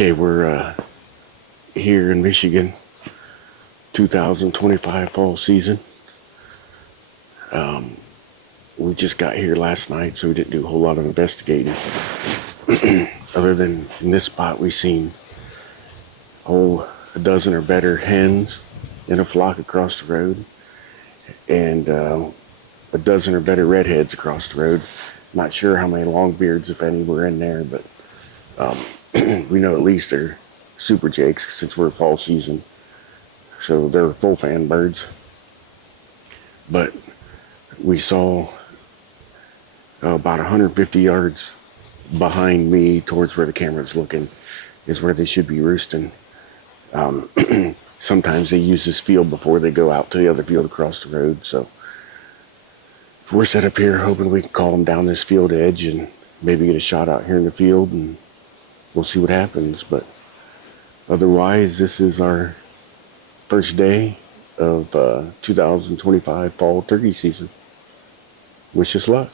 Okay, we're here in Michigan, 2025 fall season. We just got here last night, so we didn't do a whole lot of investigating. Other than in this spot, we seen a dozen or better hens in a flock across the road, and a dozen or better redheads across the road. Not sure how many longbeards, if any, were in there, but we know at least they're super jakes since we're fall season, so they're full fan birds. But we saw about 150 yards behind me towards where the camera's looking is where they should be roosting. Sometimes they use this field before they go out to the other field across the road, so we're set up here hoping we can call them down this field edge and maybe get a shot out here in the field, and we'll see what happens. But otherwise, this is our first day of 2025 fall turkey season. Wish us luck.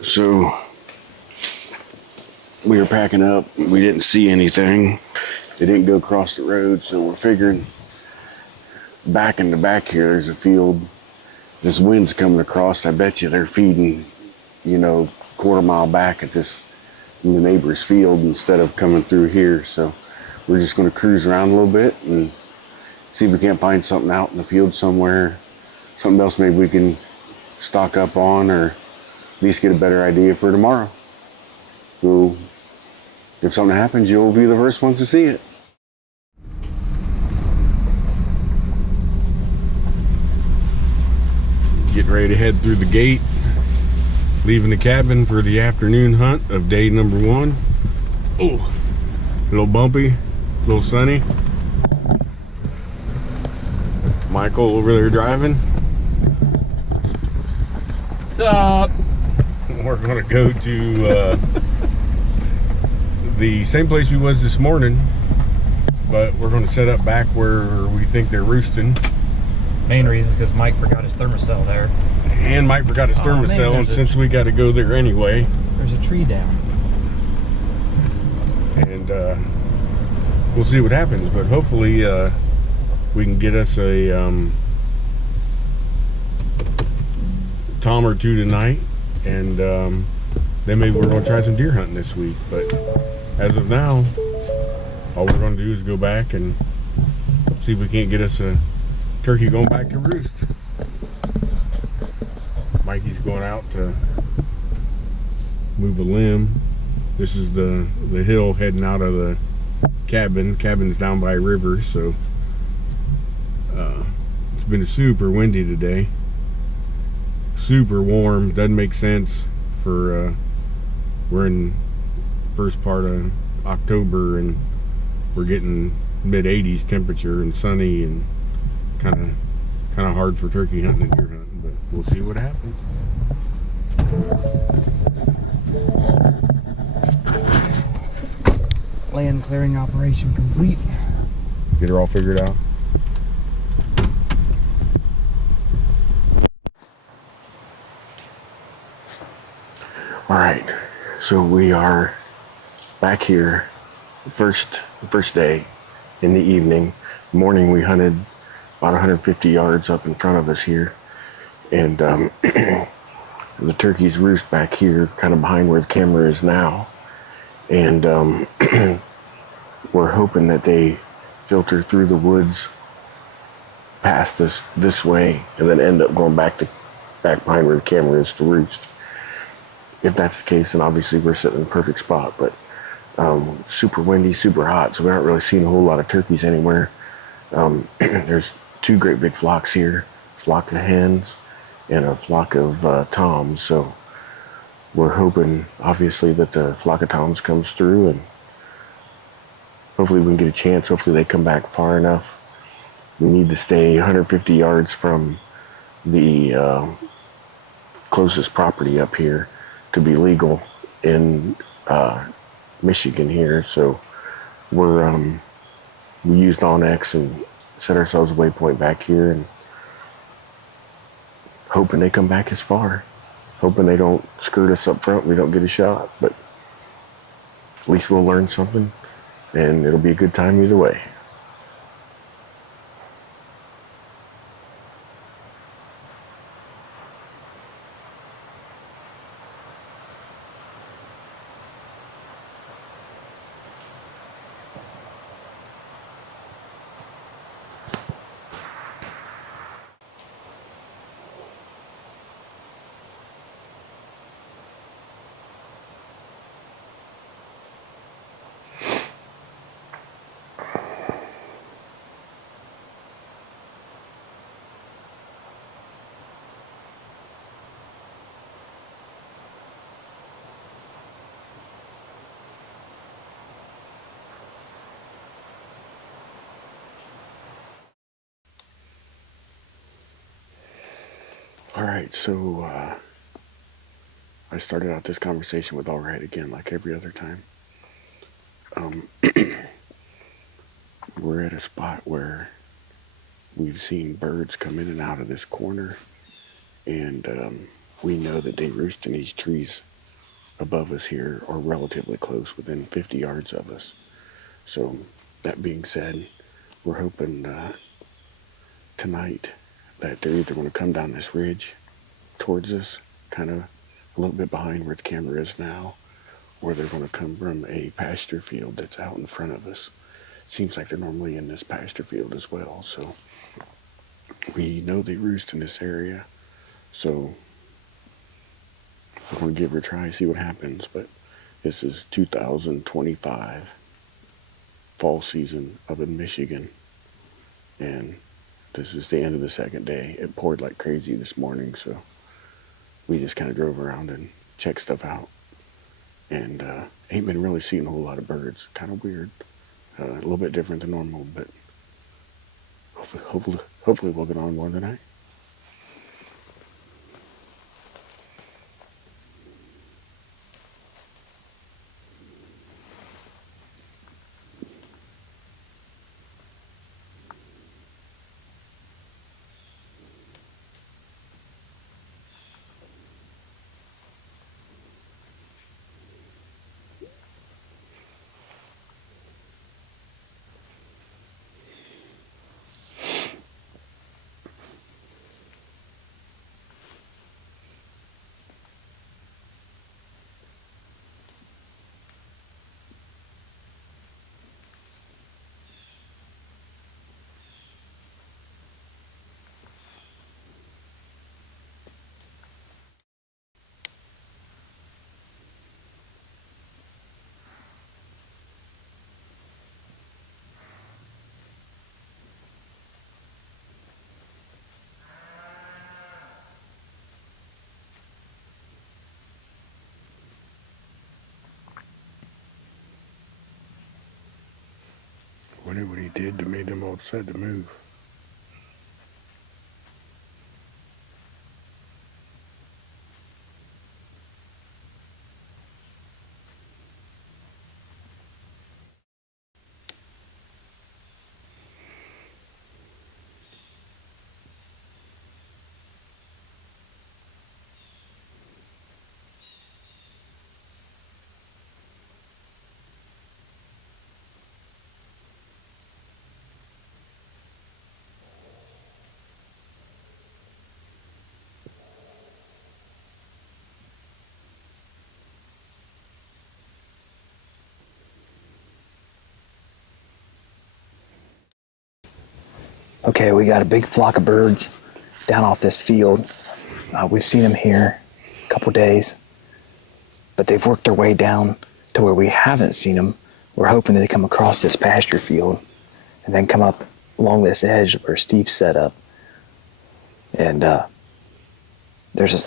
So we were packing up. We didn't see anything. They didn't go across the road, so we're figuring back in the back here, there's a field. This wind's coming across. I bet you they're feeding, quarter mile back at the neighbor's field instead of coming through here. So we're just going to cruise around a little bit and see if we can't find something out in the field somewhere. Something else maybe we can stock up on, or at least get a better idea for tomorrow. So if something happens, you'll be the first ones to see it. Getting ready to head through the gate, leaving the cabin for the afternoon hunt of day number 1. Oh, a little bumpy, a little sunny. Michael over there driving. What's up? We're gonna go to the same place we was this morning, but we're gonna set up back where we think they're roosting. Main reason is because Mike forgot his thermocell there. And Mike forgot his thermocell, and since we got to go there anyway, There's a tree down. and we'll see what happens. But hopefully we can get us a tom or two tonight, and then maybe we're going to try some deer hunting this week. But as of now, all we're going to do is go back and see if we can't get us a turkey going back to roost. Mikey's going out to move a limb. This is the hill heading out of the cabin. Cabin's down by a river, so it's been super windy today. Super warm. Doesn't make sense for we're in first part of October and we're getting mid-80s temperature and sunny, and kind of hard for turkey hunting and deer hunting, but we'll see what happens. Land clearing operation complete. Get her all figured out. All right, so we are back here first day in the evening. Morning we hunted about 150 yards up in front of us here, and the turkeys roost back here, kind of behind where the camera is now, and we're hoping that they filter through the woods past us this way, and then end up going back behind where the camera is to roost. If that's the case, then obviously we're sitting in a perfect spot. But super windy, super hot, so we aren't really seeing a whole lot of turkeys anywhere. There's two great big flocks here, a flock of hens and a flock of toms. So we're hoping, obviously, that the flock of toms comes through, and hopefully we can get a chance. Hopefully they come back far enough. We need to stay 150 yards from the closest property up here to be legal in Michigan here. So we used OnX and set ourselves a waypoint back here, and hoping they come back as far. Hoping they don't skirt us up front, we don't get a shot, but at least we'll learn something, and it'll be a good time either way. All right, so I started out this conversation with all right again, like every other time. We're at a spot where we've seen birds come in and out of this corner, and we know that they roost in these trees above us here, or relatively close, within 50 yards of us. So that being said, we're hoping tonight that they're either going to come down this ridge towards us, kind of a little bit behind where the camera is now, or they're going to come from a pasture field that's out in front of us. Seems like they're normally in this pasture field as well, so we know they roost in this area. So we're going to give it a try, see what happens. But this is 2025 fall season up in Michigan, and this is the end of the second day. It poured like crazy this morning, so we just kind of drove around and checked stuff out, and ain't been really seeing a whole lot of birds. Kind of weird, a little bit different than normal, but hopefully we'll get on one tonight. Wonder what he did to make them all decide to move. Okay, we got a big flock of birds down off this field. We've seen them here a couple days, but they've worked their way down to where we haven't seen them. We're hoping that they come across this pasture field and then come up along this edge where Steve's set up. And there's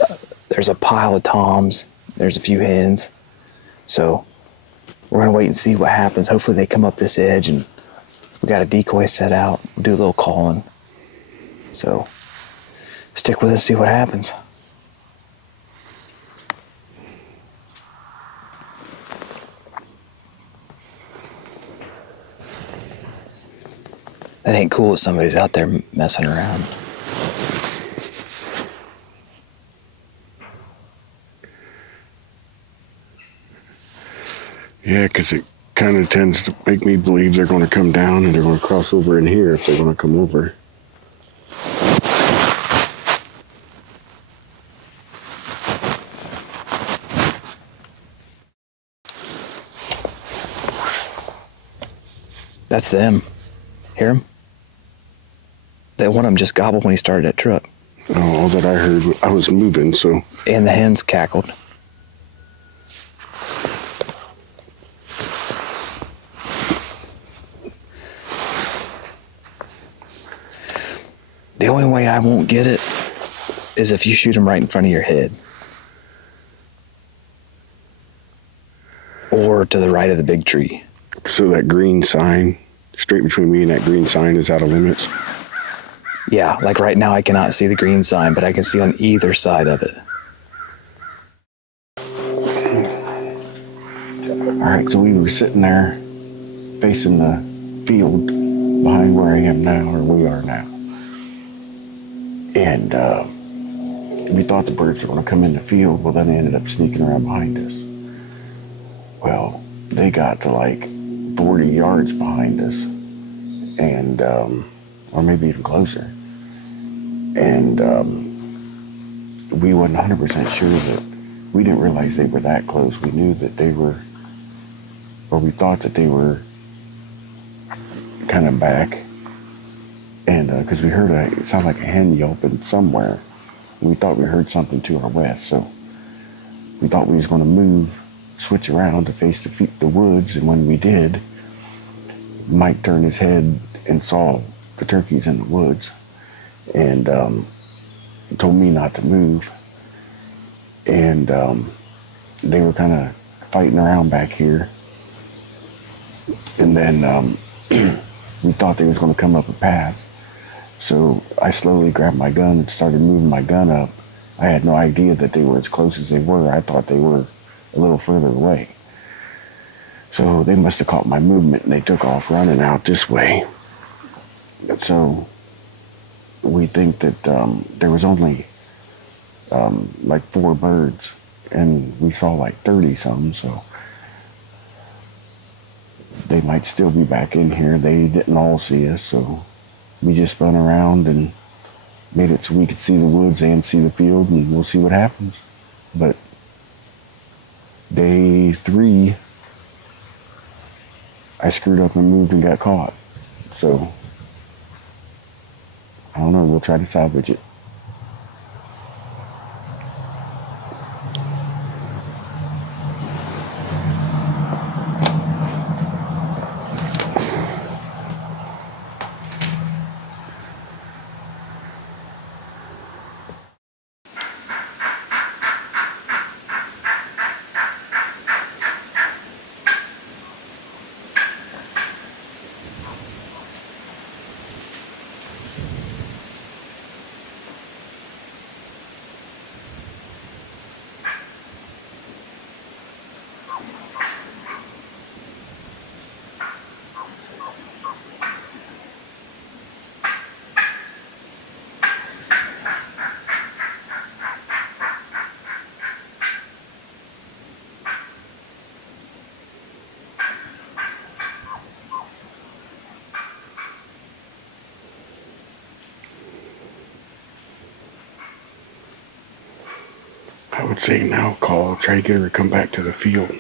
a pile of toms. There's a few hens. So we're gonna wait and see what happens. Hopefully they come up this edge, and we got a decoy set out. We'll do a little calling. So stick with us, see what happens. That ain't cool if somebody's out there messing around. Yeah, because it kind of tends to make me believe they're going to come down and they're going to cross over in here if they're going to come over. That's them. Hear them? That one of them just gobbled when he started that truck. Oh, all that I heard, I was moving, so. And the hens cackled. The only way I won't get it is if you shoot them right in front of your head. Or to the right of the big tree. So that green sign, straight between me and that green sign, is out of limits? Yeah, like right now I cannot see the green sign, but I can see on either side of it. All right, so we were sitting there facing the field behind where I am now, or we are now. And we thought the birds were going to come in the field, well, then they ended up sneaking around behind us. Well, they got to like 40 yards behind us, and or maybe even closer. And we wasn't 100% sure that, we didn't realize they were that close. We knew that they were, or we thought that they were kind of back. And because we heard it sounded like a hen yelping somewhere. And we thought we heard something to our west. So we thought we was going to move, switch around to face the woods. And when we did, Mike turned his head and saw the turkeys in the woods. And told me not to move. And they were kind of fighting around back here. And then we thought they was going to come up a path. So I slowly grabbed my gun and started moving my gun up. I had no idea that they were as close as they were. I thought they were a little further away. So they must have caught my movement and they took off running out this way. So we think that there was only like 4 birds, and we saw like 30 some, so they might still be back in here. They didn't all see us, so we just spun around and made it so we could see the woods and see the field, and we'll see what happens. But day 3, I screwed up and moved and got caught. So I don't know, we'll try to salvage it. I would say now call, try to get her to come back to the field.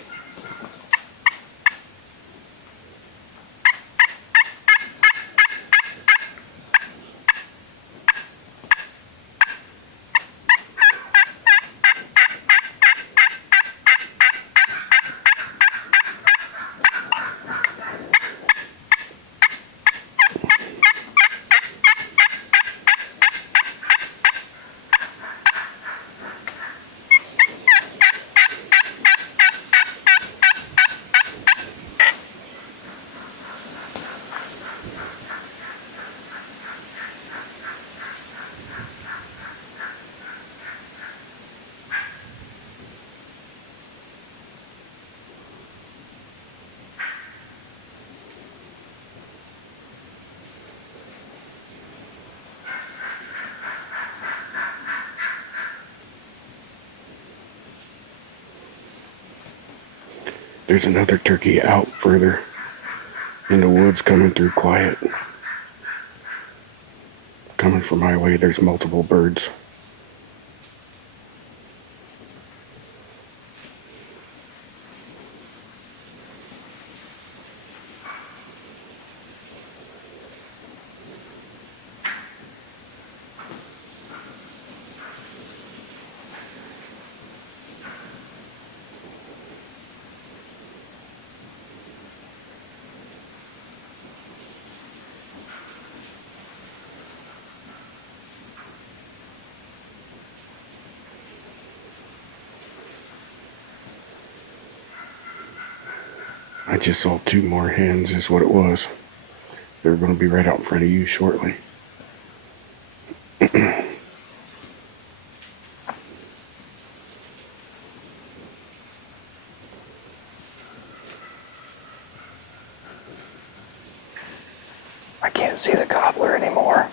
There's another turkey out further in the woods coming through quiet. Coming from my way, there's multiple birds. I just saw two more hens is what it was. They're going to be right out in front of you shortly. I can't see the gobbler anymore.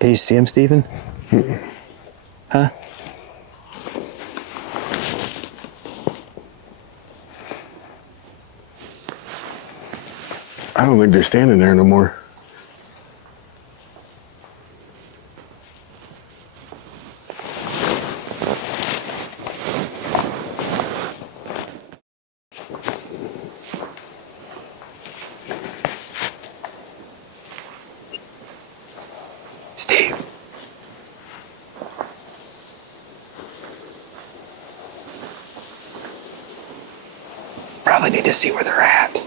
Can you see him, Stephen? Huh? I don't think they're standing there no more. Steve. Probably need to see where they're at.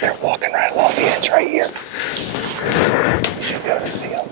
They're walking right along the edge right here. You should be able to see them.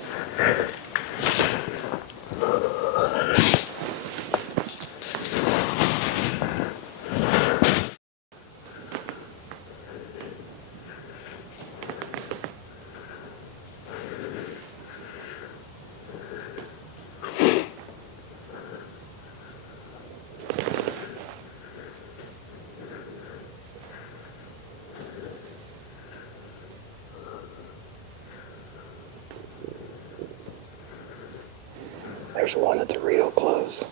There's one that's real close.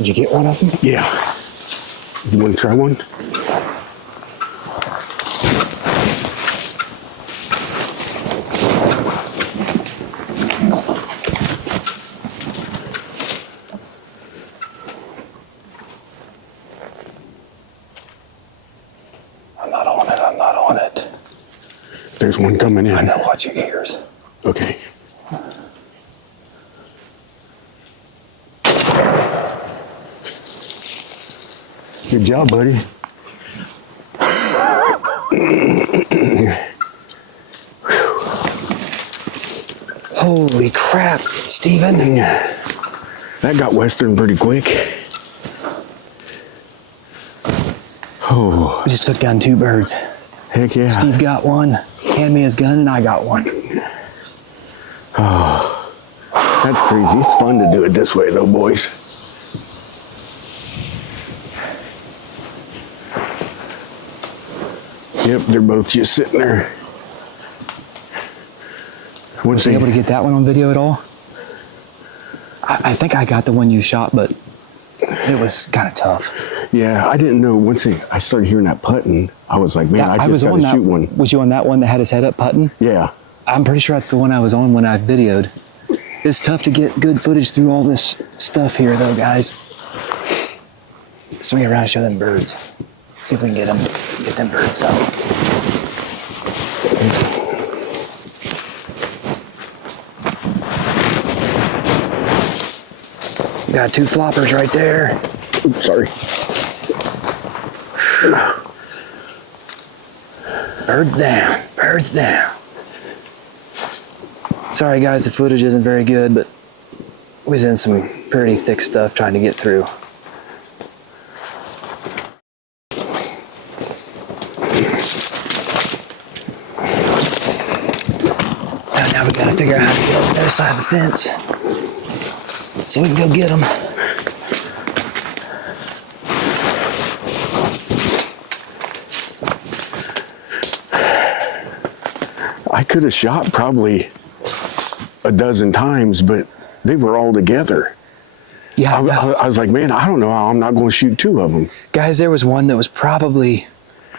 Did you get one of them? Yeah. You want to try one? I'm not on it. I'm not on it. There's one coming in. I know. Watch your ears. Okay. Good job, buddy. Holy crap, Steven. That got western pretty quick. Oh, We just took down 2 birds. heck yeah. Steve got one, handed me his gun, and I got one. That's crazy. It's fun to do it this way, though, boys. Yep, they're both just sitting there. Was you able to get that one on video at all? I think I got the one you shot, but it was kind of tough. Yeah, I didn't know. Once I started hearing that putting, I was like, man, I just got to shoot one. Was you on that one that had his head up putting? Yeah. I'm pretty sure that's the one I was on when I videoed. It's tough to get good footage through all this stuff here, though, guys. Swing around and show them birds. See if we can get them birds up. We got 2 floppers right there. Oops, sorry. Birds down, birds down. Sorry guys, the footage isn't very good, but we was in some pretty thick stuff trying to get through. Now we gotta figure out how to get on the other side of the fence so we can go get them. I could have shot probably a dozen times, but they were all together. Yeah, I was like, man, I don't know how I'm not going to shoot 2 of them. guys, there was one that was probably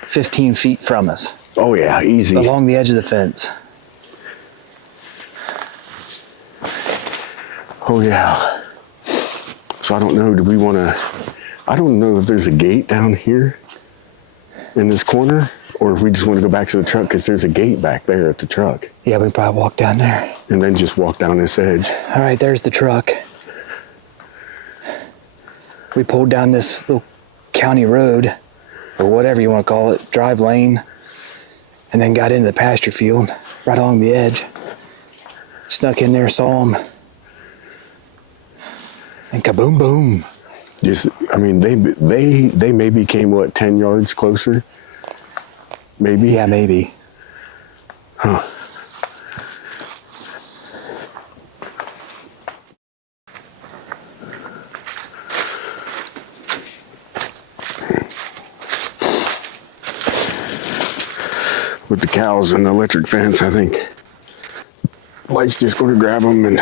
15 feet from us, Oh, yeah, easy. along the edge of the fence. Oh, yeah. So I don't know, do we want to, I don't know if there's a gate down here in this corner, or if we just want to go back to the truck, because there's a gate back there at the truck. Yeah, we probably walk down there. And then just walk down this edge. All right, there's the truck. We pulled down this little county road, or whatever you want to call it, drive lane, and then got into the pasture field right along the edge. Snuck in there, saw them, and kaboom, boom. Just, I mean, they maybe came, what, 10 yards closer? Maybe? Yeah, maybe. Huh. With the cows and the electric fence, I think Light's just going to grab them and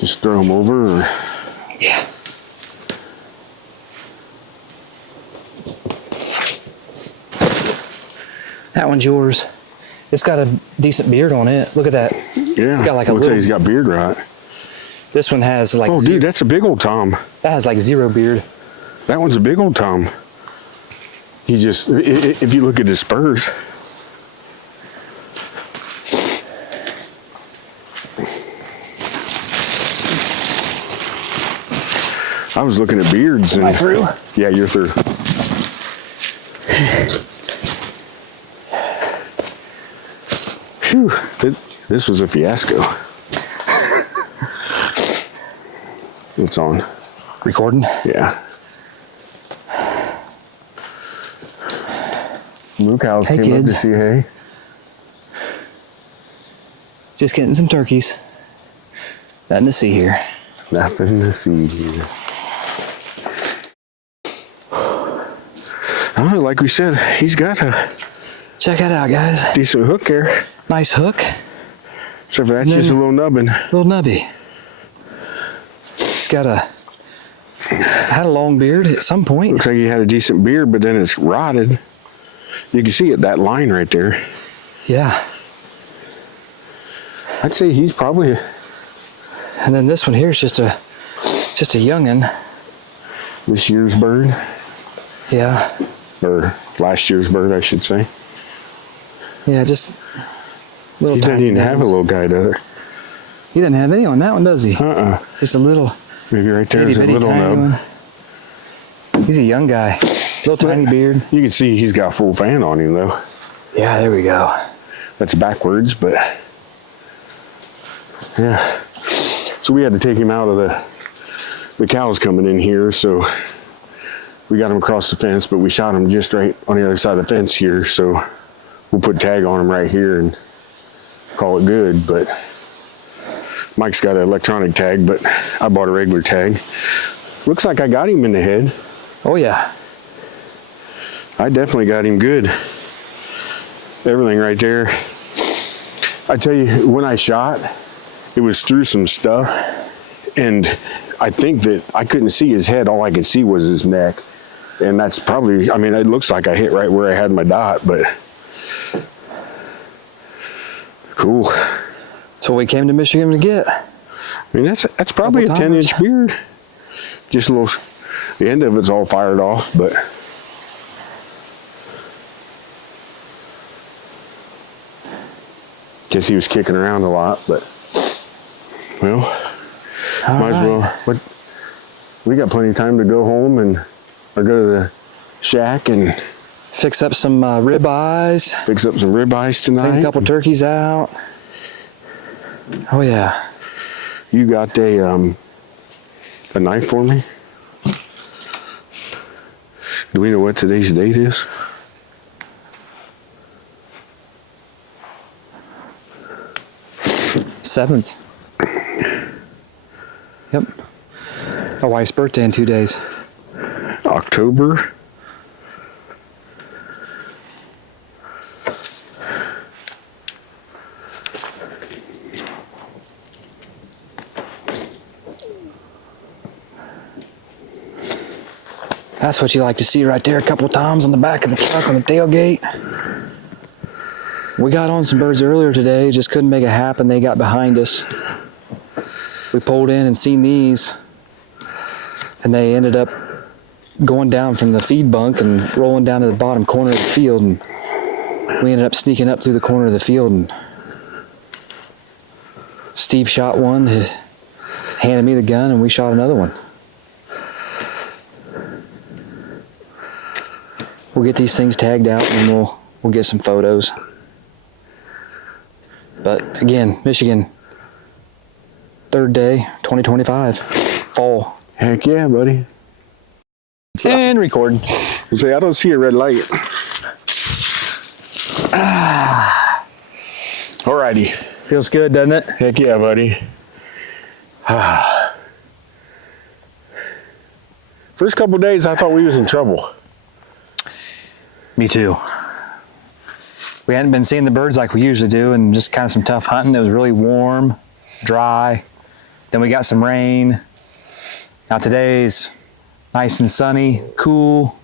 just throw them over. Or Yeah. That one's yours. It's got a decent beard on it. Look at that. yeah, It's got like a let's say little. he's got beard right. This one has like. Oh, dude, that's a big old Tom. That has like 0 beard. That one's a big old Tom. He just, if you look at his spurs. I was looking at beards. Am I through? Yeah, you're through. This was a fiasco. It's on. Recording? Yeah. Moo cows Hey, came up to kids. see hay. Just getting some turkeys. Nothing to see here. Nothing to see here. Oh, like we said, he's got a Check that out, guys. decent hook there. Nice hook. Except for that's And then- just a little nubbin. Little nubby. He's got had a long beard at some point. Looks like he had a decent beard, but then it's rotted. You can see it, that line right there. Yeah. I'd say he's probably, And then this one here is just a youngin. this year's bird, Yeah. or last year's bird, I should say. Yeah, just little He doesn't tiny even have a nubs. little guy, does it? He doesn't have any on that one, does he? Uh-uh. Just a little Maybe right itty there's a bitty little tiny nub. one. He's a young guy. Little tiny beard. You can see he's got full fan on him, though. Yeah, there we go. That's backwards, but yeah. So we had to take him out of the cows coming in here, so we got him across the fence, but we shot him just right on the other side of the fence here, so we'll put tag on him right here and call it good. But Mike's got an electronic tag, but I bought a regular tag. Looks like I got him in the head. Oh yeah. I definitely got him good. Everything right there. I tell you, when I shot, it was through some stuff, and I think that I couldn't see his head. All I could see was his neck. And that's probably, I mean, it looks like I hit right where I had my dot, but cool. That's what we came to Michigan to get. I mean, that's probably a Couple 10-inch timers. beard. Just a little, the end of it's all fired off, but guess he was kicking around a lot, but well, All might as right. well. What, we got plenty of time to go home and or go to the shack and Fix up some rib eyes. fix up some ribeyes tonight. Clean a couple turkeys out. Oh yeah. You got a knife for me? Do we know what today's date is? Seventh. Yep. My wife's birthday in 2 days. October. That's what you like to see right there a couple times on the back of the truck on the tailgate. We got on some birds earlier today, just couldn't make it happen. They got behind us. We pulled in and seen these, and they ended up going down from the feed bunk and rolling down to the bottom corner of the field, and we ended up sneaking up through the corner of the field, and Steve shot one, handed me the gun, and we shot another one. We'll get these things tagged out and we'll get some photos. But again, Michigan, third day, 2025, fall. Heck yeah, buddy. And recording. You say I don't see a red light. Alrighty. Feels good, doesn't it? Heck yeah, buddy. First couple days, I thought we was in trouble. Me too. We hadn't been seeing the birds like we usually do, and just kind of some tough hunting. It was really warm, dry. Then we got some rain. Now today's nice and sunny, cool.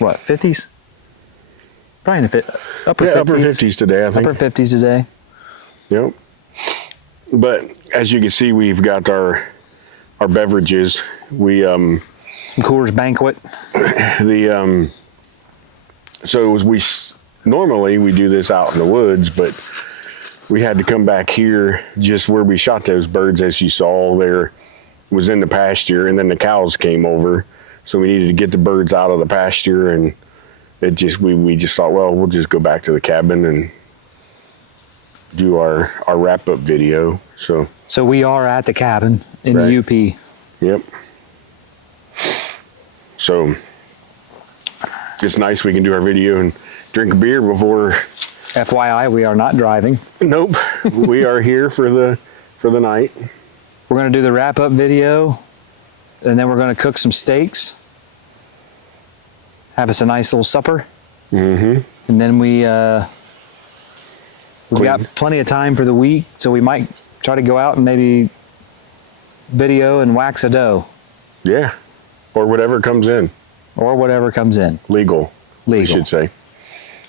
What, 50s? Probably in the upper 50s. Upper 50s today, I think. Upper 50s today. Yep. But as you can see, we've got our beverages. We Some Coors Banquet. so normally we do this out in the woods, but we had to come back here just where we shot those birds. As you saw, there was in the pasture, and then the cows came over, so we needed to get the birds out of the pasture, and it just we just thought, well, we'll just go back to the cabin and do our wrap-up video. So we are at the cabin in Right. the UP. Yep. So it's nice we can do our video and drink a beer before. FYI, we are not driving. Nope. We are here for the night. We're going to do the wrap-up video, and then we're going to cook some steaks. Have us a nice little supper. Mm-hmm. And then we've got Clean. plenty of time for the week, so we might try to go out and maybe video and wax a doe Yeah. Or whatever comes in. or whatever comes in. Legal. We Legal. should say.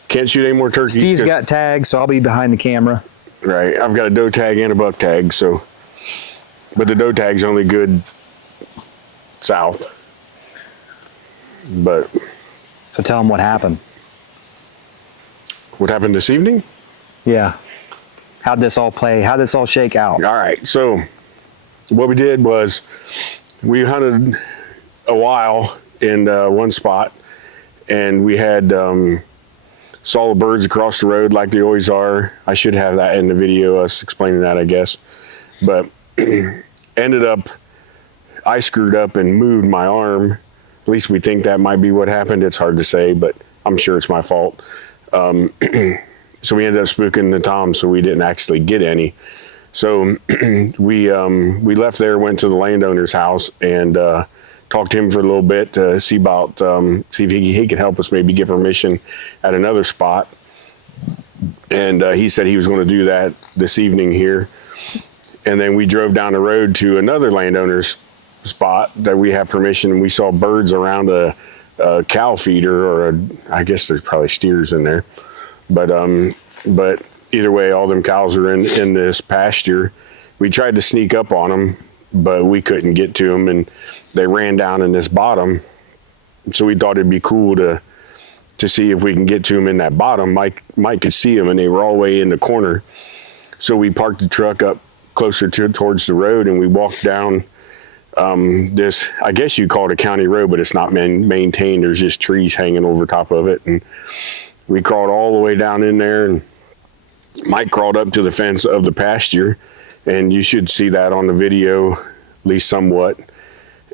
Can't shoot any more turkeys. Steve's 'cause- got tags, so I'll be behind the camera. Right. I've got a doe tag and a buck tag, so. But the doe tag's only good south. But So tell them what happened. what happened this evening? Yeah. How'd this all play? How'd this all shake out? All right. So what we did was we hunted a while in one spot, and we had saw the birds across the road like they always are. I should have that in the video, us explaining that, I guess. But ended up, I screwed up and moved my arm. At least we think that might be what happened. It's hard to say, but I'm sure it's my fault. So we ended up spooking the tom, so we didn't actually get any. So we left there, went to the landowner's house, and talked to him for a little bit to see about see if he could help us maybe get permission at another spot. And he said he was going to do that this evening here. And then we drove down the road to another landowner's spot that we have permission, and we saw birds around a cow feeder, or I guess there's probably steers in there. But either way, all them cows are in this pasture. We tried to sneak up on them, but we couldn't get to them, and they ran down in this bottom. So we thought it'd be cool to see if we can get to them in that bottom. Mike could see them, and they were all the way in the corner. So we parked the truck up closer towards the road, and we walked down this, I guess you call it a county road, but it's not maintained. There's just trees hanging over top of it. And we crawled all the way down in there, and Mike crawled up to the fence of the pasture, and you should see that on the video, at least somewhat.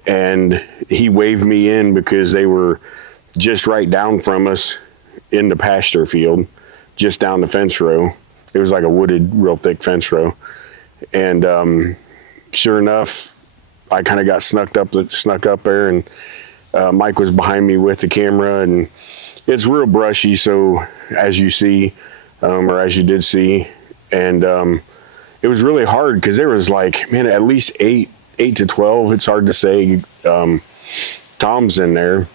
And he waved me in because they were just right down from us in the pasture field, just down the fence row. It was like a wooded, real thick fence row. And sure enough, I kind of got snuck up there, and Mike was behind me with the camera, and it's real brushy. So as you see, or as you did see, and it was really hard because there was like, man, at least 8 to 12. It's hard to say. Toms in there,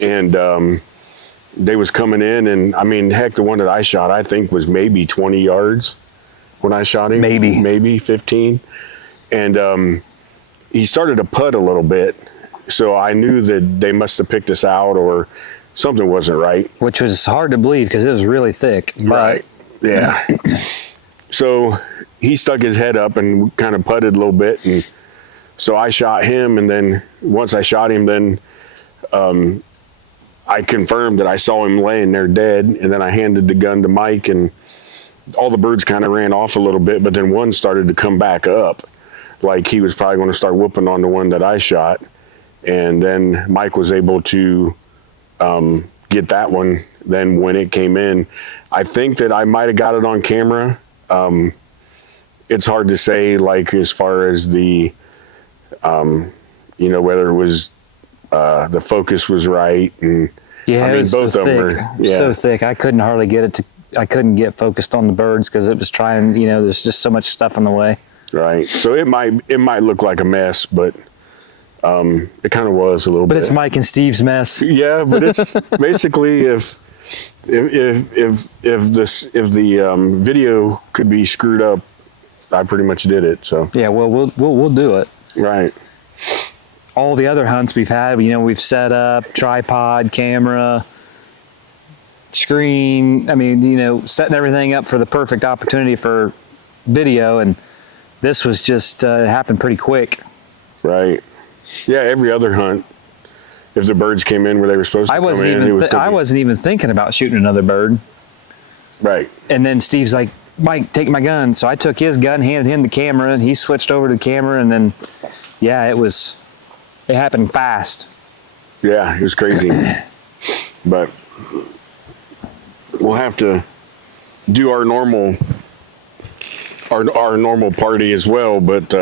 and they was coming in, and I mean, heck, the one that I shot, I think was maybe 20 yards when I shot him. Maybe 15. And he started to putt a little bit. So I knew that they must have picked us out or something wasn't right. Which was hard to believe because it was really thick. Right. Yeah. So he stuck his head up and kind of putted a little bit. And so I shot him. And then once I shot him, then I confirmed that I saw him laying there dead. And then I handed the gun to Mike, and all the birds kind of ran off a little bit, but then one started to come back up. Like he was probably going to start whooping on the one that I shot. And then Mike was able to get that one. Then when it came in, I think that I might have got it on camera. It's hard to say, like, as far as the, whether it was, the focus was right. And Yeah, I it mean, was both so of them thick. were, yeah. So thick. I couldn't hardly get it to. I couldn't get focused on the birds because it was trying. There's just so much stuff in the way. Right. So it might look like a mess, but it kind of was a little bit. But it's Mike and Steve's mess. Yeah, but it's basically if the video could be screwed up, I pretty much did it. So Yeah, well, we'll do it. right. All the other hunts we've had, we've set up tripod, camera, screen. I mean, setting everything up for the perfect opportunity for video, and this was just it happened pretty quick. Right. Yeah, every other hunt, if the birds came in where they were supposed to I come wasn't in, even I wasn't even thinking about shooting another bird. right. And then Steve's like, Mike, take my gun. So I took his gun, handed him the camera, and he switched over to the camera, and then, yeah, it happened fast. Yeah, it was crazy. But we'll have to do our normal party as well. But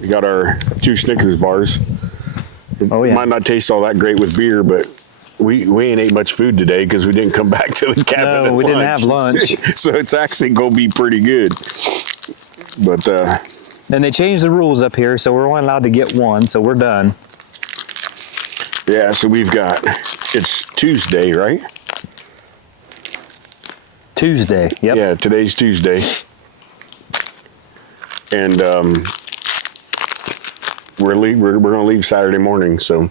we got our 2 Snickers bars. Oh, yeah. Might not taste all that great with beer, but we ain't ate much food today because we didn't come back to the cabin. No, we didn't have lunch. So it's actually gonna be pretty good. But And they changed the rules up here, so we're only allowed to get one, so we're done. yeah, so it's Tuesday, right? Tuesday, yep. Yeah, today's Tuesday. And we're gonna leave Saturday morning, so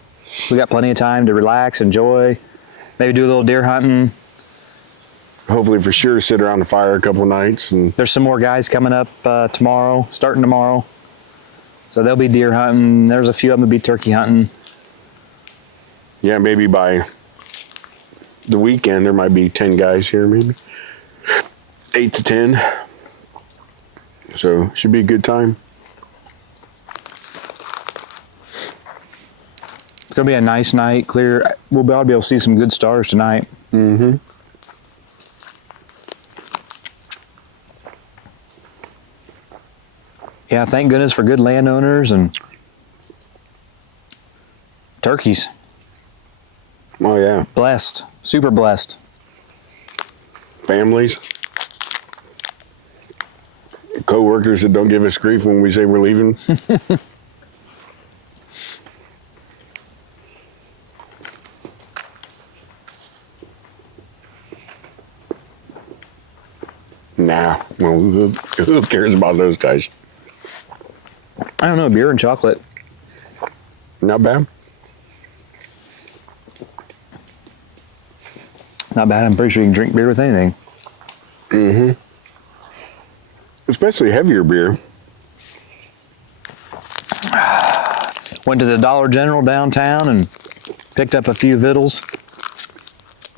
We got plenty of time to relax, enjoy, maybe do a little deer hunting. hopefully for sure sit around the fire a couple nights. And There's some more guys coming up tomorrow, starting tomorrow. So they'll be deer hunting. There's a few of them will be turkey hunting. yeah, maybe by the weekend there might be 10 guys here, maybe 8 to 10. So should be a good time. It's gonna be a nice night, clear. We'll be able to see some good stars tonight. Mm-hmm. Yeah, thank goodness for good landowners and turkeys. Oh yeah, Blessed, super blessed. families, co-workers that don't give us grief when we say we're leaving. Nah, well, who cares about those guys? I don't know, beer and chocolate. Not bad. Not bad. I'm pretty sure you can drink beer with anything. Especially heavier beer. Went to the Dollar General downtown and picked up a few vittles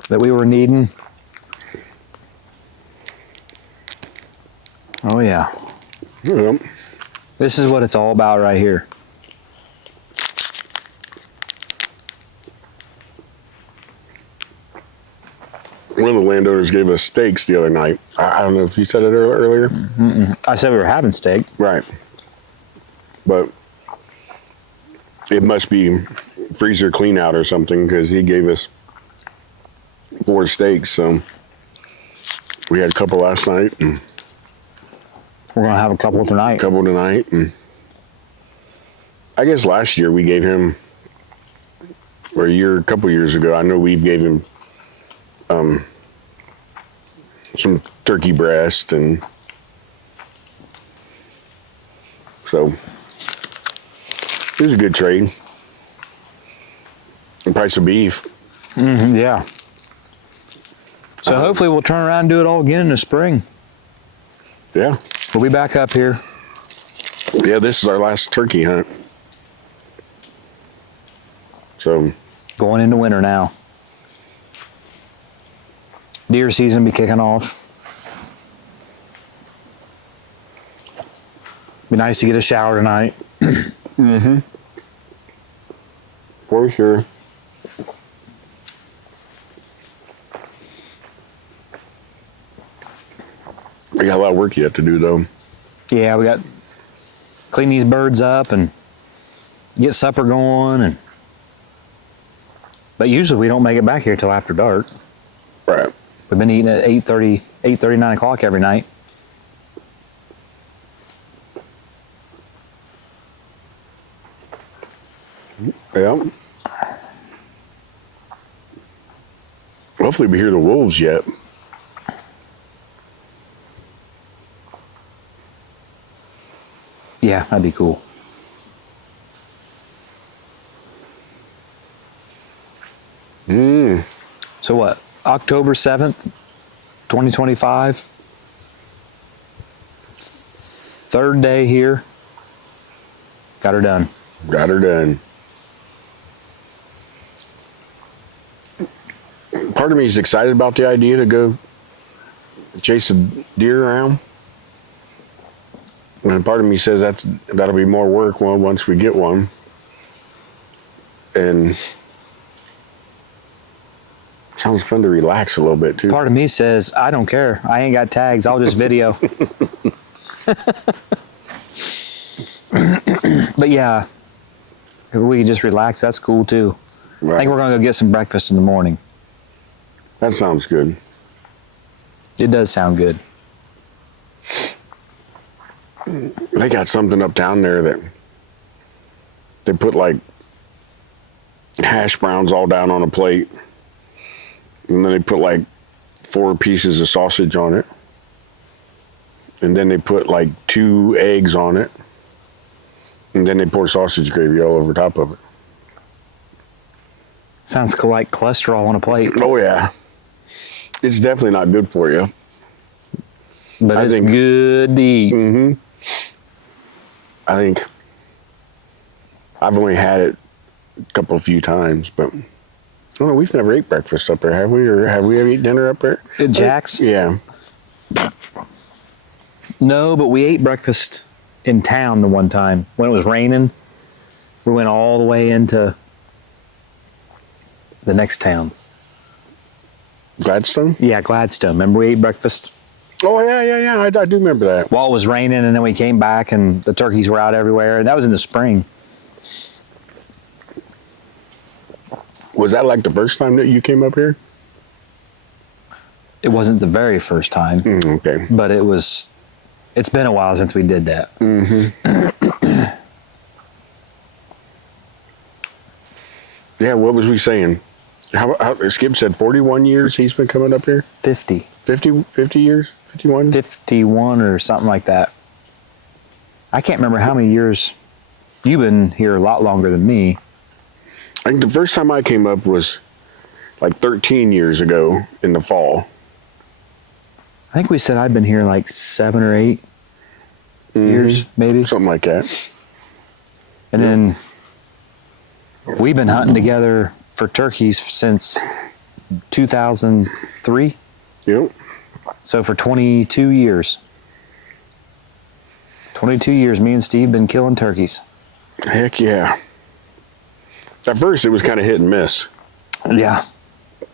that we were needing. Oh yeah. Yep. This is what it's all about right here. One of the landowners gave us steaks the other night. I don't know if you said it earlier. I said we were having steak. Right. But it must be freezer clean out or something because he gave us 4 steaks. So we had a couple last night and We're gonna have a couple tonight. a couple tonight. And I guess last year we gave him, or a couple years ago, I know we gave him some turkey breast, and so it was a good trade. The price of beef. Yeah. So hopefully we'll turn around and do it all again in the spring. Yeah. We'll be back up here. Yeah, this is our last turkey hunt. So, Going into winter now. Deer season be kicking off. Be nice to get a shower tonight. for sure. We got a lot of work yet to do, though. Yeah, we got clean these birds up and get supper going, but usually we don't make it back here till after dark. Right. We've been eating at 8:30, 9 o'clock every night. Yeah. Hopefully we hear the wolves yet. Yeah, that'd be cool. So what? October 7th, 2025. Third day here. Got her done. Got her done. Part of me is excited about the idea to go chase a deer around. And part of me says that'll be more work once we get one. And sounds fun to relax a little bit too. Part of me says, I don't care. I ain't got tags. I'll just video. But yeah, if we could just relax, that's cool too. I Right. think we're going to go get some breakfast in the morning. That sounds good. It does sound good. They got something up down there that they put like hash browns all down on a plate. And then they put like 4 pieces of sausage on it. And then they put like 2 eggs on it. And then they pour sausage gravy all over top of it. Sounds like cholesterol on a plate, Oh, yeah. It's definitely not good for you. but I it's think- good to eat. I think I've only had it a few times, but I don't know. We've never ate breakfast up there, have we? Or have we ever eaten dinner up there? At Jack's? Yeah. No, but we ate breakfast in town the one time when it was raining. We went all the way into the next town. Gladstone? Yeah, Gladstone. Remember we ate breakfast Oh, yeah. I do remember that. while it was raining, and then we came back and the turkeys were out everywhere. And that was in the spring. Was that like the first time that you came up here? It wasn't the very first time, Okay. but it's been a while since we did that. Yeah, what was we saying? How Skip said 41 years he's been coming up here? 50 50 years? 51? 51 or something like that. I can't remember how many years. You've been here a lot longer than me. I think the first time I came up was like 13 years ago in the fall. I think we said I've been here like 7 or 8 years, maybe. Something like that. And then we've been hunting together for turkeys since 2003. Yep. So for 22 years. 22 years, me and Steve been killing turkeys. Heck yeah. At first, it was kind of hit and miss. Yeah.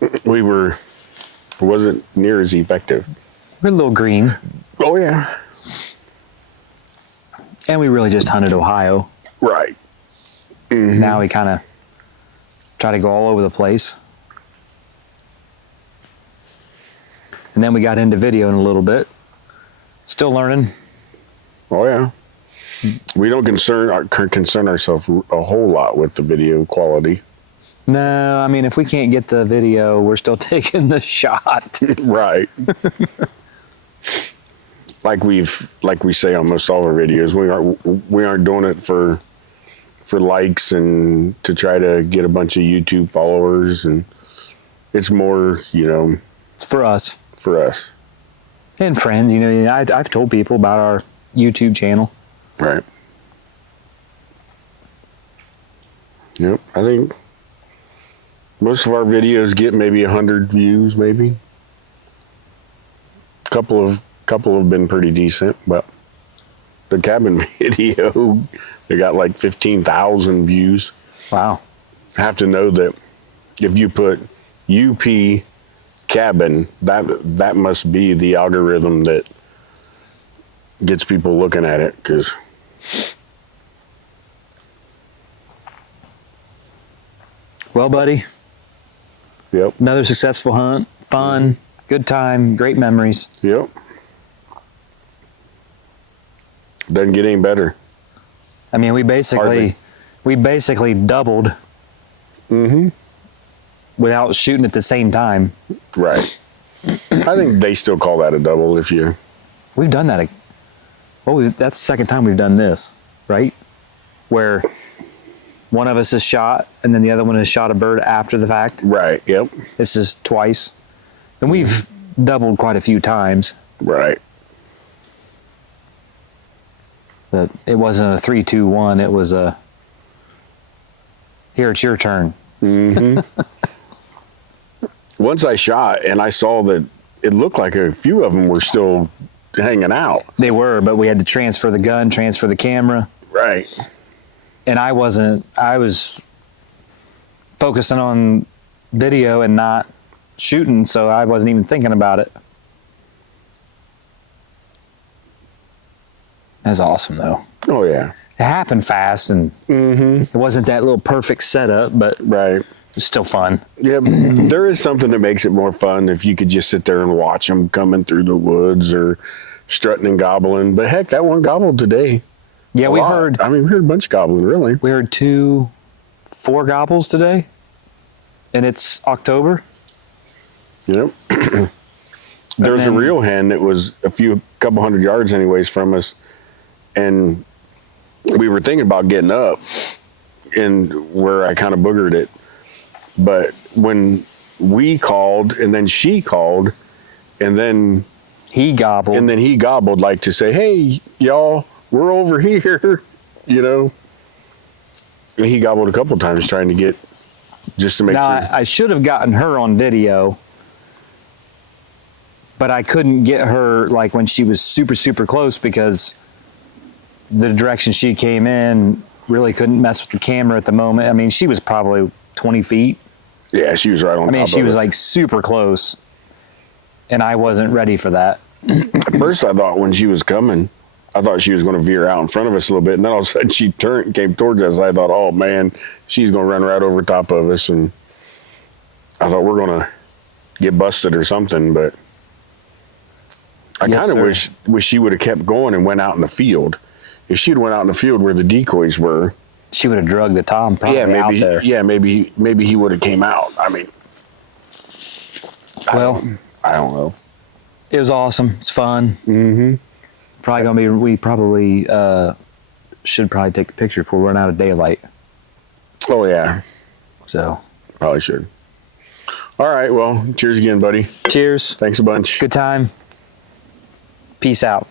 It wasn't near as effective. We're a little green. Oh, yeah. And we really just hunted Ohio. Right. Now we kind of try to go all over the place. And then we got into video in a little bit. Still learning. Oh, yeah. We don't concern ourselves a whole lot with the video quality. No, I mean, if we can't get the video, we're still taking the shot. Right. like we say on most all our videos, we aren't doing it for likes and to try to get a bunch of YouTube followers, and it's more, For us. for us. And friends, I've told people about our YouTube channel. Right. Yep. I think most of our videos get maybe 100 views, maybe. Couple have been pretty decent, but the cabin video, they got like 15,000 views. Wow. I have to know that if you put UP cabin, that must be the algorithm that gets people looking at it, because Well, buddy, yep, another successful hunt. Fun, good time, great memories. yep. Doesn't get any better. I mean, we Hardly. basically doubled without shooting at the same time. Right. I think they still call that a double if you. We've done that. That's the second time we've done this, right? Where one of us is shot and then the other one has shot a bird after the fact. Right. Yep. This is twice. And we've doubled quite a few times. Right. But it wasn't a 3-2-1. It was a, here, it's your turn. Once I shot and I saw that it looked like a few of them were still hanging out. They were, but we had to transfer the gun, transfer the camera. Right. And I was focusing on video and not shooting, so I wasn't even thinking about it. That's awesome, though. Oh, yeah. It happened fast, and it wasn't that little perfect setup, but Right. it's still fun. Yeah, there is something that makes it more fun if you could just sit there and watch them coming through the woods or strutting and gobbling. But heck, that one gobbled today. Yeah, A we lot. heard I mean, we heard a bunch of gobbling, really. 4 gobbles today, and it's October. Yep. There was a then- real hen that was couple hundred yards anyways from us, and we were thinking about getting up and where I kind of boogered it. But when we called and then she called and then He gobbled. he gobbled like to say, hey, y'all, we're over here, you know. And he gobbled a couple times trying to get, just to make Now, sure. I should have gotten her on video, but I couldn't get her like when she was super, super close because the direction she came in really couldn't mess with the camera at the moment. I mean, she was probably 20 feet. Yeah, she was right on top I mean, of she was us. like super close, and I wasn't ready for that. At first, I thought when she was coming, I thought she was going to veer out in front of us a little bit. And then all of a sudden, she turned and came towards us. I thought, oh, man, she's going to run right over top of us. And I thought we're going to get busted or something. But I Yes, kind of sir. wish she would have kept going and went out in the field. If she'd went out in the field where the decoys were, She would have drugged the Tom probably out there. maybe he would have came out. I mean, Well, I don't know. it was awesome. It's fun. Mm-hmm. Probably gonna be. We probably should probably take a picture before we run out of daylight. Oh, yeah, So, probably should. All right, well, cheers again, buddy. cheers. Thanks a bunch. Good time. Peace out.